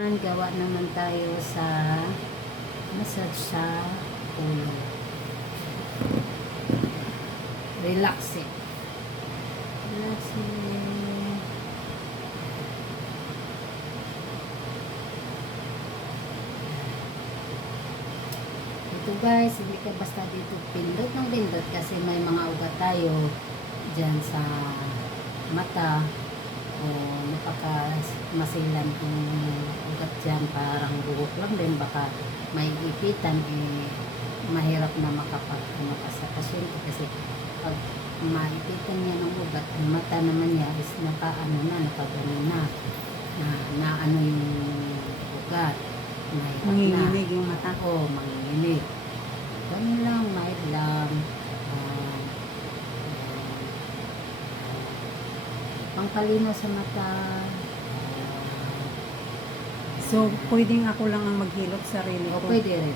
Gawa naman tayo sa massage sa ulo. Relaxing. Relaxing. Ito guys, hindi ka basta dito pindot ng pindot kasi may mga ugat tayo dyan sa mata o napaka-masilan kung ugat dyan, parang buhok lang din, baka may ipitan, mahirap na makapag-ano ka sa pasyente kasi pag maipitan niya ng ugat, ang mata naman niya is nakagano na ano yung ugat, Manginginig yung mata. Oo, manginginig. Ganun lang, mild lang. Pangpalinaw sa mata. So, pwedeng ako lang ang maghilot sa sarili O ko. pwede rin.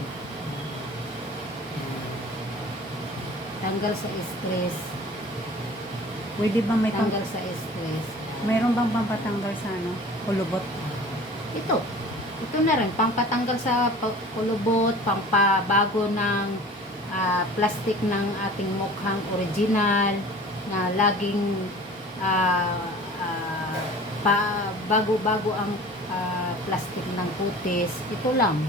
Tanggal sa stress. Pwede ba may Tanggal sa stress. mayroon bang pampatanggal sa kulubot? Ito. Ito na rin. Pampatanggal sa kulubot, pampabago ng plastic ng ating mukhang original na laging bago-bago ang plastic ng kutis. Ito lang.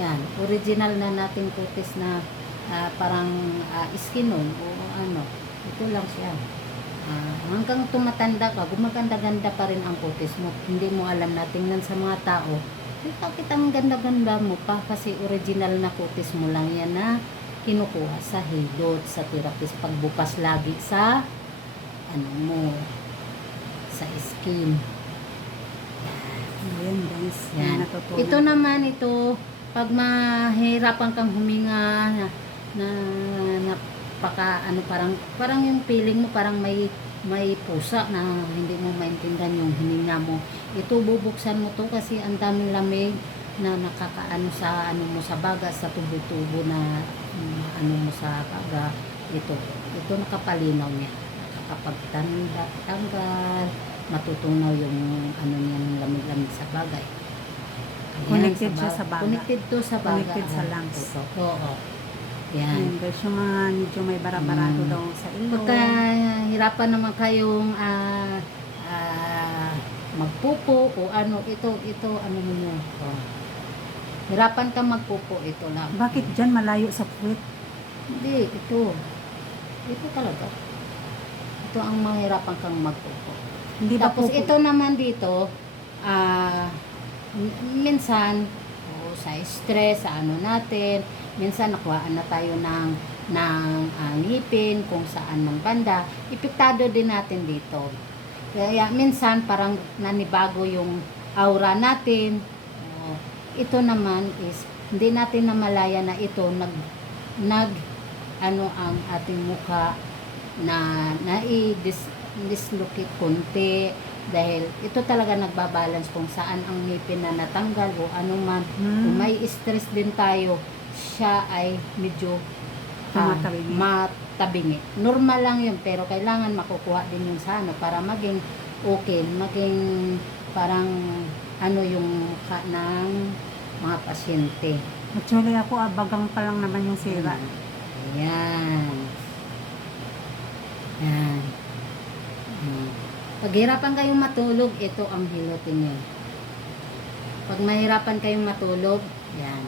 Yan. Original na nating kutis na parang skinon o ano. Ito lang siya. Hanggang tumatanda ka, gumaganda-ganda pa rin ang kutis mo. Hindi mo alam na, tingnan sa mga tao, bakit ang ganda-ganda mo pa? Kasi original na kutis mo lang yan na kinukuha sa hilot, sa therapist, pagbukas lagi sa ano mo, sa skin. Ayan guys, Yan. natutunan. Ito naman, pag mahirapan kang huminga, parang yung feeling mo parang may pusa na hindi mo maintindihan yung hininga mo. Ito, bubuksan mo to kasi ang daming lamig na nakakaano sa ano mo sa baga, sa tubo-tubo na ano mo sa baga. Ito nakapalinaw niya. Nakakapagtanggal, matutunaw yung ano niya ng lamig-lamig sa bagay. Connected siya sa baga. Connected to sa baga. Connected sa lungs. Oo. Yan. Ayan guys, yung mga medyo may bara-barato daw sa ilong. Pagka hirapan naman kayong magpupo o ano, ito ano mo. Oh. Hirapan ka magpupo, ito lang. Bakit dyan malayo sa puwet? Hindi, ito talaga. Ito ang mahirapan kang magpupo. Hindi ba Tapos pupo? ito naman dito, minsan sa stress, sa ano natin, minsan nakuhaan na tayo ng ngipin kung saan man banda, ipiktado din natin dito. Kaya minsan parang nanibago yung aura natin. Ito naman is hindi natin namalaya na ito ano ang ating mukha na dislocate konti dahil ito talaga nagbabalance kung saan ang ngipin na natanggal o ano man. Kung may stress din tayo, siya ay medyo matabingi. Normal lang yun, pero kailangan makukuha din yun sa ano para maging okay, maging parang ano yung mukha ng mga pasyente. Actually ako, bagang pa lang naman yung sira. Ayan. Yan. Pag hirapan kayong matulog, ito ang hilutin nyo. Pag mahirapan kayong matulog, yan.